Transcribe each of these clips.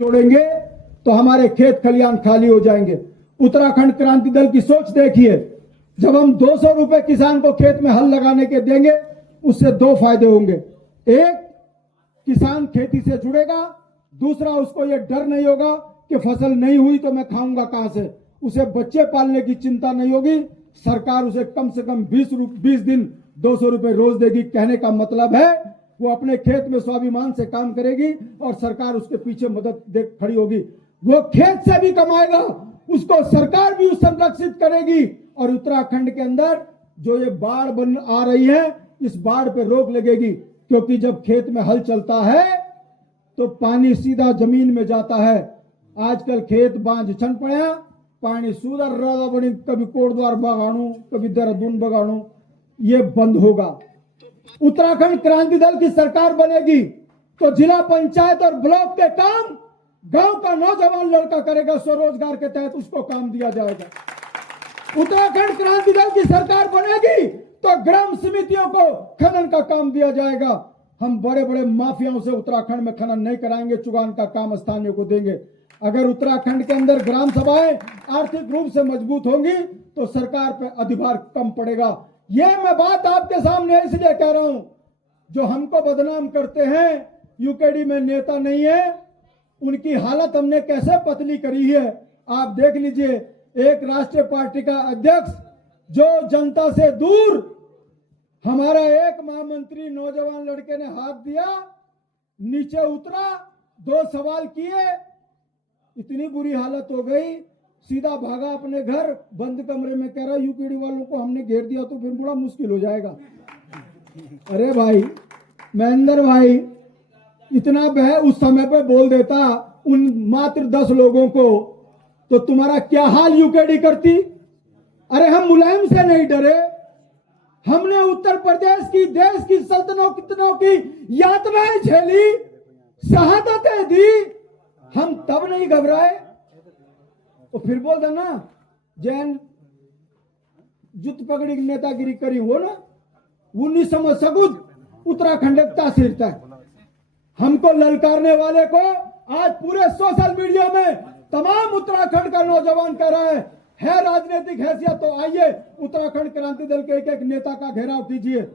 जोड़ेंगे तो हमारे खेत खलियान खाली हो जाएंगे। उत्तराखंड क्रांति दल की सोच देखिए, जब हम 200 रुपए किसान को खेत में हल लगाने के देंगे, उससे दो फायदे होंगे। एक, किसान खेती से जुड़ेगा, दूसरा उसको ये डर नहीं होगा कि फसल नहीं हुई तो मैं खाऊंगा कहां से, उसे बच्चे पालने की चिंता नहीं होगी। सरकार उसे कम से कम 20 दिन 200 रुपए रोज देगी। कहने का मतलब है वो अपने खेत में स्वाभिमान से काम करेगी और सरकार उसके पीछे मदद दे खड़ी होगी। वो खेत से भी कमाएगा, उसको सरकार भी संरक्षित करेगी। और उत्तराखंड के अंदर जो ये बाढ़ बन आ रही है, इस बाढ़ पे रोक लगेगी, क्योंकि जब खेत में हल चलता है तो पानी सीधा जमीन में जाता है। आजकल खेत बांझ छन पड़ा, पानी सुधर रहा बनी, कभी कोटद्वार बगाड़ू, कभी देहरादून बगाड़ू, ये बंद होगा। उत्तराखंड क्रांति दल की सरकार बनेगी तो जिला पंचायत और ब्लॉक के काम गांव का नौजवान लड़का करेगा, स्वरोजगार के तहत उसको काम दिया जाएगा। उत्तराखंड क्रांति दल की सरकार बनेगी तो ग्राम समितियों को खनन का काम दिया जाएगा। हम बड़े बड़े माफियाओं से उत्तराखंड में खनन नहीं कराएंगे, चुगान का काम स्थानीय को देंगे। अगर उत्तराखंड के अंदर ग्राम सभाएं आर्थिक रूप से मजबूत होंगी तो सरकार पे अधिभार कम पड़ेगा। यह मैं बात आपके सामने इसलिए कह रहा हूं, जो हमको बदनाम करते हैं यूकेडी में नेता नहीं है, उनकी हालत हमने कैसे पतली करी है आप देख लीजिए। एक राष्ट्रीय पार्टी का अध्यक्ष जो जनता से दूर, हमारा एक महामंत्री नौजवान लड़के ने हाथ दिया, नीचे उतरा, 2 सवाल किए, इतनी बुरी हालत हो गई, सीधा भागा अपने घर, बंद कमरे में कह रहा यूकेडी वालों को हमने घेर दिया तो फिर बड़ा मुश्किल हो जाएगा। अरे भाई महेंद्र भाई, इतना बह उस समय पे बोल देता उन मात्र 10 लोगों को, तो तुम्हारा क्या हाल यूकेडी करती। अरे हम मुलायम से नहीं डरे, हमने उत्तर प्रदेश की देश की सल्तनतों की यातनाएं झेली, शहादतें दी, हम तब नहीं घबराए। तो फिर बोल देना जैन जुत पकड़ी नेतागिरी करी हो ना, वो नहीं समझ सकुद उत्तराखंड तासीरता है। हमको ललकारने वाले को आज पूरे सोशल मीडिया में तमाम उत्तराखंड का नौजवान कह रहा है राजनीतिक हैसियत तो आइए उत्तराखंड क्रांति दल के एक नेता का घेराव कीजिए।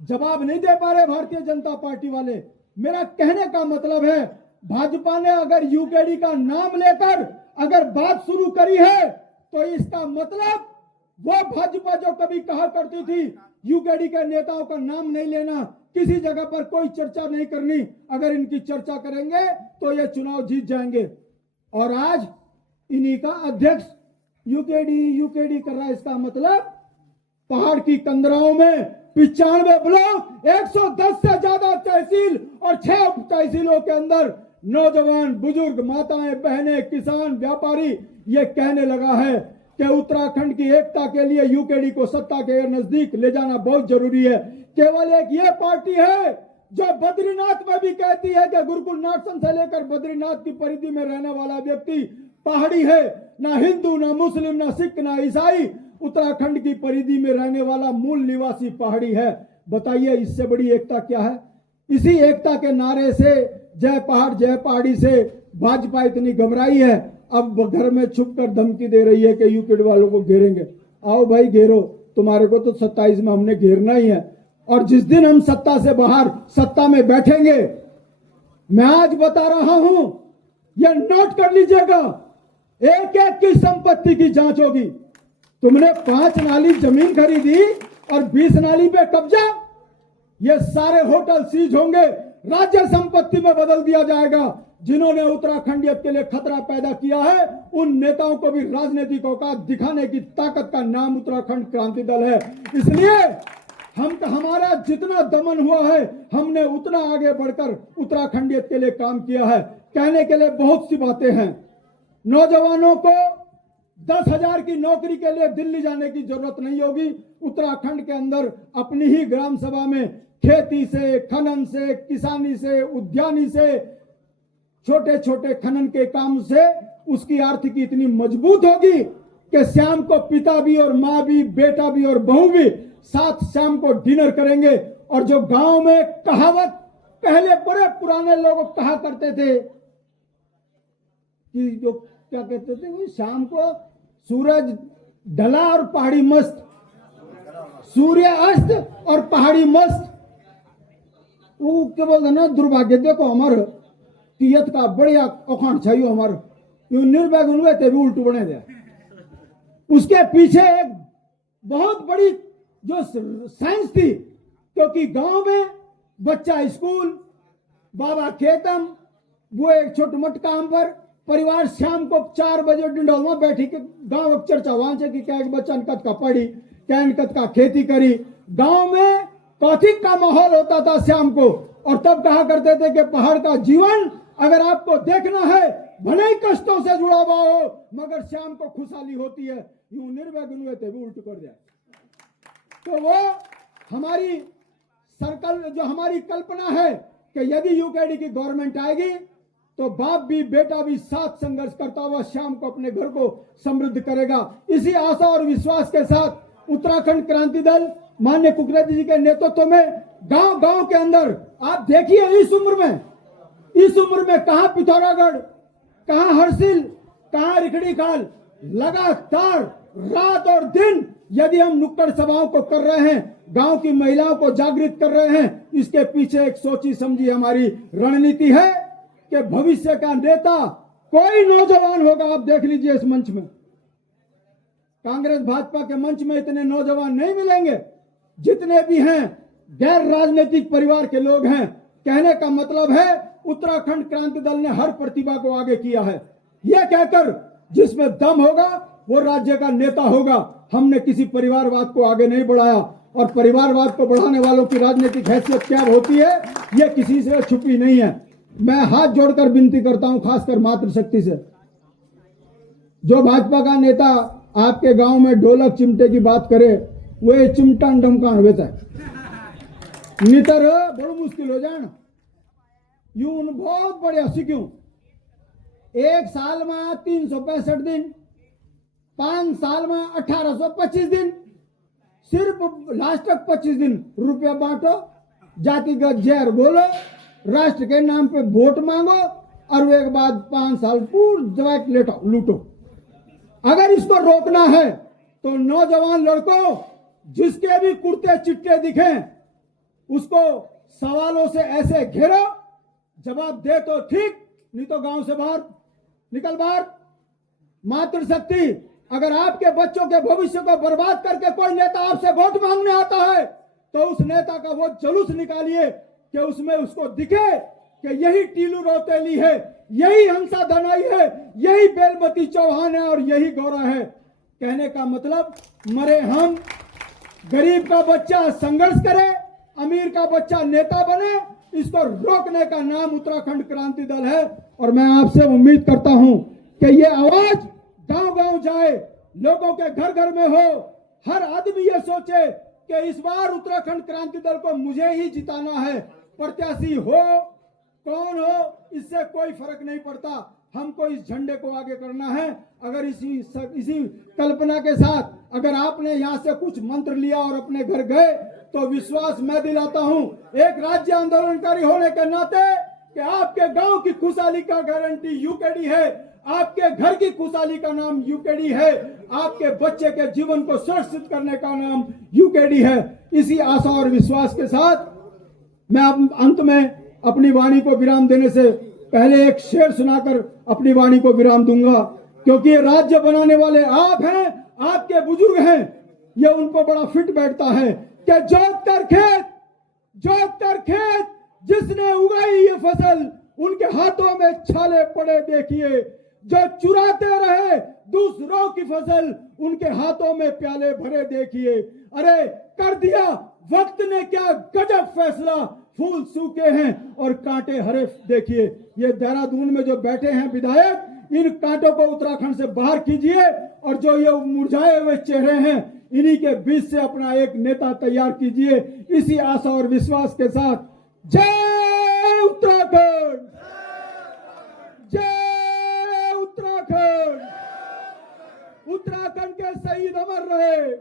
जवाब नहीं दे पा रहे भारतीय जनता पार्टी वाले। मेरा कहने का मतलब है, भाजपा ने अगर यूकेडी का नाम लेकर अगर बात शुरू करी है तो इसका मतलब वो भाजपा जो कभी कहा करती थी यूकेडी के नेताओं का नाम नहीं लेना, किसी जगह पर कोई चर्चा नहीं करनी, अगर इनकी चर्चा करेंगे तो ये चुनाव जीत जाएंगे। और आज इन्हीं का अध्यक्ष यूकेडी कर रहा है। इसका मतलब पहाड़ की कंदराओं में 95 ब्लॉक, 110 से ज्यादा तहसील और 6 तहसीलों के अंदर नौजवान, बुजुर्ग, माताएं, बहनें, किसान, व्यापारी ये कहने लगा है कि उत्तराखंड की एकता के लिए यूकेडी को सत्ता के नजदीक ले जाना बहुत जरूरी है। केवल एक ये पार्टी है जो बद्रीनाथ में भी कहती है कि गुरुकुल नाटसन से लेकर बद्रीनाथ की परिधि में रहने वाला व्यक्ति पहाड़ी है, ना हिंदू, ना मुस्लिम, ना सिख, ना ईसाई, उत्तराखंड की परिधि में रहने वाला मूल निवासी पहाड़ी है। बताइए इससे बड़ी एकता क्या है। इसी एकता के नारे से, जय पहाड़ जय पहाड़ी से भाजपा इतनी घबराई है, अब घर में छुप कर धमकी दे रही है कि यूकेडी वालों को घेरेंगे। आओ भाई घेरो, तुम्हारे को तो 27 में हमने घेरना ही है। और जिस दिन हम सत्ता से बाहर सत्ता में बैठेंगे, मैं आज बता रहा हूं, यह नोट कर लीजिएगा, एक एक की संपत्ति की जांच होगी। तुमने 5 नाली जमीन खरीदी और 20 नाली पे कब्जा, ये सारे होटल सीज होंगे, राज्य संपत्ति में बदल दिया जाएगा। जिन्होंने उत्तराखंडियत के लिए खतरा पैदा किया है उन नेताओं को भी राजनीतिक औकात दिखाने की ताकत का नाम उत्तराखंड क्रांति दल है। इसलिए हमारा जितना दमन हुआ है, हमने उतना आगे बढ़कर उत्तराखंडियत के लिए काम किया है। कहने के लिए बहुत सी बातें हैं। नौजवानों को 10,000 की नौकरी के लिए दिल्ली जाने की जरूरत नहीं होगी। उत्तराखंड के अंदर अपनी ही ग्राम सभा में खेती से, खनन से, किसानी से, उद्यानी से, छोटे छोटे खनन के काम से उसकी आर्थिकी इतनी मजबूत होगी कि शाम को पिता भी और माँ भी, बेटा भी और बहू भी साथ शाम को डिनर करेंगे। और जो गांव में कहावत पहले बड़े पुराने लोग कहा करते थे कि जो क्या कहते थे वो शाम को सूरज ढला और पहाड़ी मस्त, सूर्य अस्त और पहाड़ी मस्त। वो क्या बोलते ना, दुर्भाग्य देखो हमारे तीयत का बढ़िया अखांड छाइयो हमारे यूं निर्भय गुनवे ते भी उल्टू बने दे। उसके पीछे एक बहुत बड़ी जो साइंस थी, क्योंकि गांव में बच्चा स्कूल, बाबा खेतम, वो एक छोटे मोटे काम पर, परिवार शाम को 4 बजे डिंडोल में बैठी के गांव चर्चा वहां से कि क्या बच्चा इनकत का पढ़ी, क्या इनकत का खेती करी। गांव में कौथिक का माहौल होता था शाम को, और तब कहा करते थे कि पहाड़ का जीवन अगर आपको देखना है भले ही कष्टों से जुड़ा हुआ हो मगर शाम को खुशहाली होती है, यूं निर्भय गुनवे थे भी उल्ट कर जाए। तो वो हमारी सर्कल जो हमारी कल्पना है कि यदि यूकेडी की गवर्नमेंट आएगी तो बाप भी बेटा भी साथ संघर्ष करता हुआ शाम को अपने घर को समृद्ध करेगा। इसी आशा और विश्वास के साथ उत्तराखंड क्रांति दल माननीय कुकरेती जी के नेतृत्व में गांव गांव के अंदर आप देखिए इस उम्र में कहां पिथौरागढ़, कहां हरसिल, कहां रिखड़ी खाल, लगातार रात और दिन यदि हम नुक्कड़ सभाओं को कर रहे हैं, गांव की महिलाओं को जागृत कर रहे हैं, इसके पीछे एक सोची समझी हमारी रणनीति है कि भविष्य का नेता कोई नौजवान होगा। आप देख लीजिए इस मंच में, कांग्रेस भाजपा के मंच में इतने नौजवान नहीं मिलेंगे, जितने भी हैं गैर राजनीतिक परिवार के लोग हैं। कहने का मतलब है उत्तराखंड क्रांति दल ने हर प्रतिभा को आगे किया है। यह कहकर जिसमें दम होगा वो राज्य का नेता होगा। हमने किसी परिवारवाद को आगे नहीं बढ़ाया, और परिवारवाद को बढ़ाने वालों की राजनीतिक हैसियत क्या होती है यह किसी से छुपी नहीं है। मैं हाथ जोड़कर विनती करता हूं, खासकर मातृशक्ति से, जो भाजपा का नेता आपके गांव में ढोलक चिमटे की बात करे वो ये चिमटा डमकान होता है, नितर बड़ो मुश्किल हो जाए। यूं बहुत बढ़िया सीखूं, एक साल में 365 दिन, 5 साल में 1825 दिन, सिर्फ लास्ट तक 25 दिन रुपया बांटो, जातिगत जहर बोलो, राष्ट्र के नाम पे वोट मांगो, और एक बाद 5 साल पूर्ण लूटो। अगर इसको रोकना है तो नौजवान लड़कों जिसके भी कुर्ते चिट्टे दिखें उसको सवालों से ऐसे घेरो, जवाब दे तो ठीक, नहीं तो गांव से बाहर निकल बाहर। मातृशक्ति, अगर आपके बच्चों के भविष्य को बर्बाद करके कोई नेता आपसे वोट मांगने आता है तो उस नेता का वो जुलूस निकालिए कि उसमें उसको दिखे कि यही टीलू रौतेली है, यही हंसा धनाई है, यही बेलमती चौहान है और यही गौरा है। कहने का मतलब मरे हम, गरीब का बच्चा संघर्ष करे, अमीर का बच्चा नेता बने, इसको रोकने का नाम उत्तराखंड क्रांति दल है। और मैं आपसे उम्मीद करता हूं कि ये आवाज गांव गांव जाए, लोगों के घर घर में हो, हर आदमी ये सोचे कि इस बार उत्तराखंड क्रांति दल को मुझे ही जिताना है। प्रत्याशी हो कौन हो इससे कोई फर्क नहीं पड़ता, हमको इस झंडे को आगे करना है। अगर इसी कल्पना के साथ अगर आपने यहाँ से कुछ मंत्र लिया और अपने घर गए तो विश्वास मैं दिलाता हूँ एक राज्य आंदोलनकारी होने के नाते कि आपके गांव की खुशहाली का गारंटी यूकेडी है, आपके घर की खुशहाली का नाम यूकेडी है, आपके बच्चे के जीवन को सुरक्षित करने का नाम यूकेडी है। इसी आशा और विश्वास के साथ मैं अंत में अपनी वाणी को विराम देने से पहले एक शेर सुनाकर अपनी वाणी को विराम दूंगा, क्योंकि राज्य बनाने वाले आप हैं, आपके बुजुर्ग हैं। ये उनको बड़ा फिट बैठता है कि जोत कर खेत जिसने उगाई ये फसल, उनके हाथों में छाले पड़े देखिए। जो चुराते रहे दूसरों की फसल, उनके हाथों में प्याले भरे देखिए। अरे कर दिया वक्त ने क्या गजब फैसला, फूल सूखे हैं और कांटे हरे देखिए। ये देहरादून में जो बैठे हैं विधायक, इन कांटों को उत्तराखंड से बाहर कीजिए और जो ये मुरझाए हुए चेहरे हैं इन्हीं के बीच से अपना एक नेता तैयार कीजिए। इसी आशा और विश्वास के साथ जय उत्तराखंड, जय उत्तराखंड। उत्तराखंड के शहीद अमर रहे,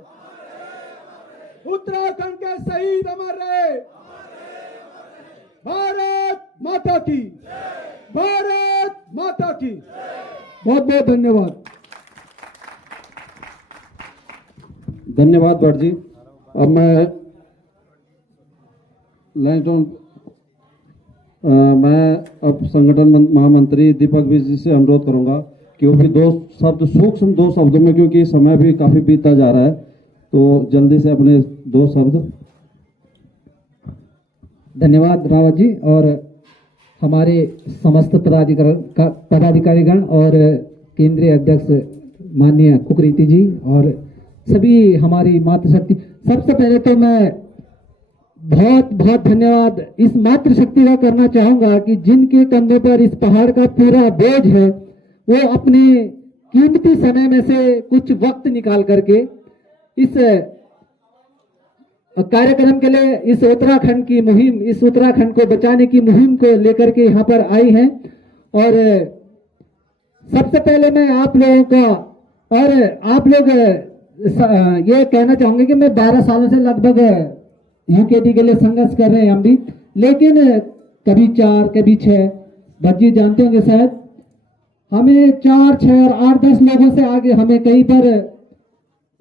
उत्तराखंड के शहीद अमर रहे। भारत माता की, भारत माता की। बहुत बहुत धन्यवाद। धन्यवाद भट्ट जी। अब मैं लैंडटाउन मैं अब संगठन महामंत्री दीपक विज जी से अनुरोध करूंगा क्योंकि सूक्ष्म दो शब्दों में, क्योंकि समय भी काफी बीतता जा रहा है, तो जल्दी से अपने दो शब्द। धन्यवाद रावत जी और हमारे समस्त पदाधिकारीगण और केंद्रीय अध्यक्ष माननीय कुकरीति जी और सभी हमारी मातृशक्ति। सबसे पहले तो मैं बहुत बहुत धन्यवाद इस मातृशक्ति का करना चाहूंगा कि जिनके कंधों पर इस पहाड़ का पूरा बोझ है, वो अपने कीमती समय में से कुछ वक्त निकाल करके इस कार्यक्रम के लिए इस उत्तराखंड को बचाने की मुहिम को लेकर के यहाँ पर आई हैं। और सबसे पहले मैं आप लोगों का और आप लोग ये कहना चाहूंगे कि मैं 12 सालों से लगभग यूकेटी के लिए संघर्ष कर रहे हैं हम भी, लेकिन कभी 4 कभी 6 भज्जी जानते होंगे शायद, हमें 4, 6 और 8, 10 लोगों से आगे हमें कहीं पर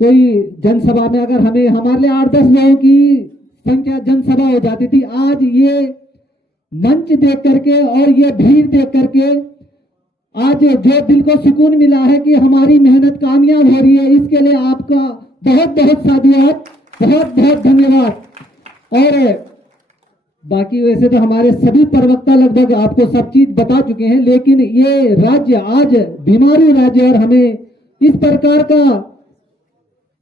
कोई जनसभा में अगर हमारे लिए 8-10 लोगों की संख्या जनसभा हो जाती थी। आज ये मंच देख करके और ये भीड़ देख करके आज जो दिल को सुकून मिला है कि हमारी मेहनत कामयाब हो रही है, इसके लिए आपका बहुत बहुत साधुवाद, बहुत बहुत धन्यवाद। और बाकी वैसे तो हमारे सभी प्रवक्ता लगभग आपको सब चीज बता चुके हैं, लेकिन ये राज्य आज बीमारी राज्य और हमें इस प्रकार का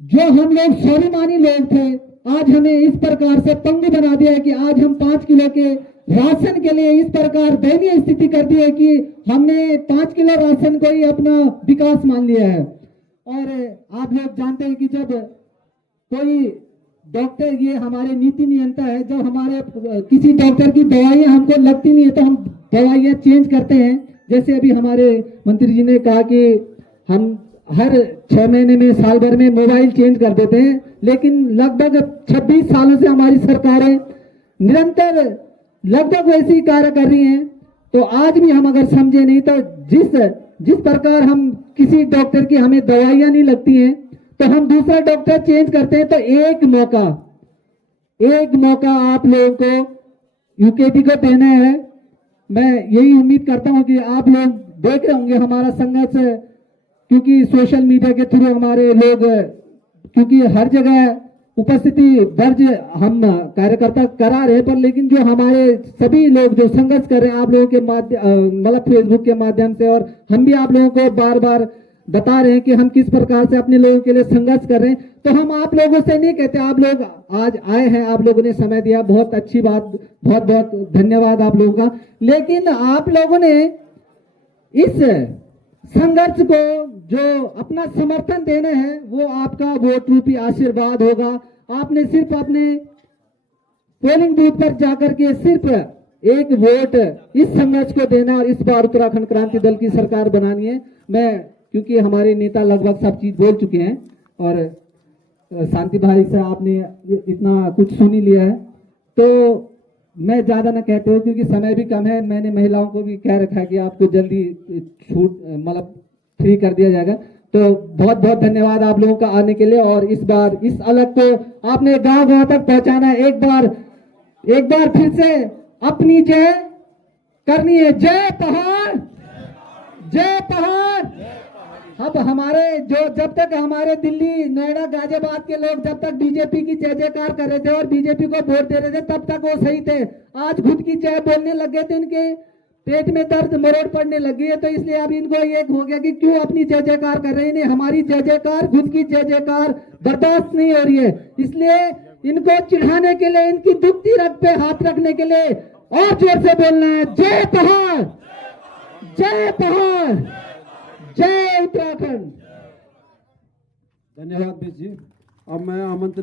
जो हम लोग स्वाभिमानी लोग थे, आज हमें इस प्रकार से पंगु बना दिया है कि आज हम 5 किलो के राशन के लिए इस प्रकार दयनीय स्थिति कर दी है कि हमने 5 किलो राशन को ही अपना विकास मान लिया है। और आप लोग जानते हैं कि जब कोई डॉक्टर, ये हमारे नीति नियंता है, जब हमारे किसी डॉक्टर की दवाइयाँ हमको लगती नहीं है तो हम दवाइयाँ चेंज करते हैं। जैसे अभी हमारे मंत्री जी ने कहा कि हम हर 6 महीने में, साल भर में मोबाइल चेंज कर देते हैं, लेकिन लगभग 26 सालों से हमारी सरकारें निरंतर लगभग वैसी कार्य कर रही हैं। तो आज भी हम अगर समझे नहीं तो जिस प्रकार हम किसी डॉक्टर की हमें दवाइयां नहीं लगती हैं तो हम दूसरा डॉक्टर चेंज करते हैं। तो एक मौका आप लोगों को यूकेटी को देना है। मैं यही उम्मीद करता हूं कि आप लोग देख रहे होंगे हमारा संघर्ष, क्योंकि सोशल मीडिया के थ्रू हमारे लोग, क्योंकि हर जगह उपस्थिति दर्ज हम कार्यकर्ता करा रहे हैं, पर लेकिन जो हमारे सभी लोग जो संघर्ष कर रहे हैं आप लोगों के माध्यम, मतलब फेसबुक के माध्यम से, और हम भी आप लोगों को बार बार बता रहे हैं कि हम किस प्रकार से अपने लोगों के लिए संघर्ष कर रहे हैं। तो हम आप लोगों से नहीं कहते, आप लोग आज आए हैं, आप लोगों ने समय दिया, बहुत अच्छी बात, बहुत बहुत धन्यवाद आप लोगों का। लेकिन आप लोगों ने इस संघर्ष को जो अपना समर्थन देना है वो आपका वोट रूपी आशीर्वाद होगा। आपने सिर्फ अपने पोलिंग बूथ पर जाकर के सिर्फ एक वोट इस संघर्ष को देना और इस बार उत्तराखंड क्रांति दल की सरकार बनानी है। क्योंकि हमारे नेता लगभग सब चीज बोल चुके हैं और शांति भाई से आपने इतना कुछ सुन ही लिया है, तो मैं ज्यादा ना कहते हो क्योंकि समय भी कम है। मैंने महिलाओं को भी कह रखा है कि आपको जल्दी छूट, मतलब फ्री कर दिया जाएगा। तो बहुत बहुत धन्यवाद आप लोगों का आने के लिए, और इस बार इस अलग को आपने गांव गांव तक पहुंचाना है। एक बार फिर से अपनी जय करनी है। जय पहाड़, जय पहाड़। अब हमारे जब तक हमारे दिल्ली, नोएडा, गाजियाबाद के लोग जब तक बीजेपी की जय जयकार कर रहे थे और बीजेपी को वोट दे रहे थे तब तक वो सही थे। आज खुद की जय बोलने लग गए थे, इनके पेट में दर्द मरोड़ पड़ने लगी है। तो इसलिए अब इनको ये हो गया कि क्यों अपनी जय जयकार कर रहे हैं। इन्हें हमारी जय जयकार, खुद की जय जयकार बर्दाश्त नहीं हो रही है। इसलिए इनको चिढ़ाने के लिए, इनकी दुखती रग पे हाथ रखने के लिए और जोर से बोलना है, जय पहाड़, जय पहाड़, जय उत्तराखंड। धन्यवाद जी। अब मैं आमंत्रित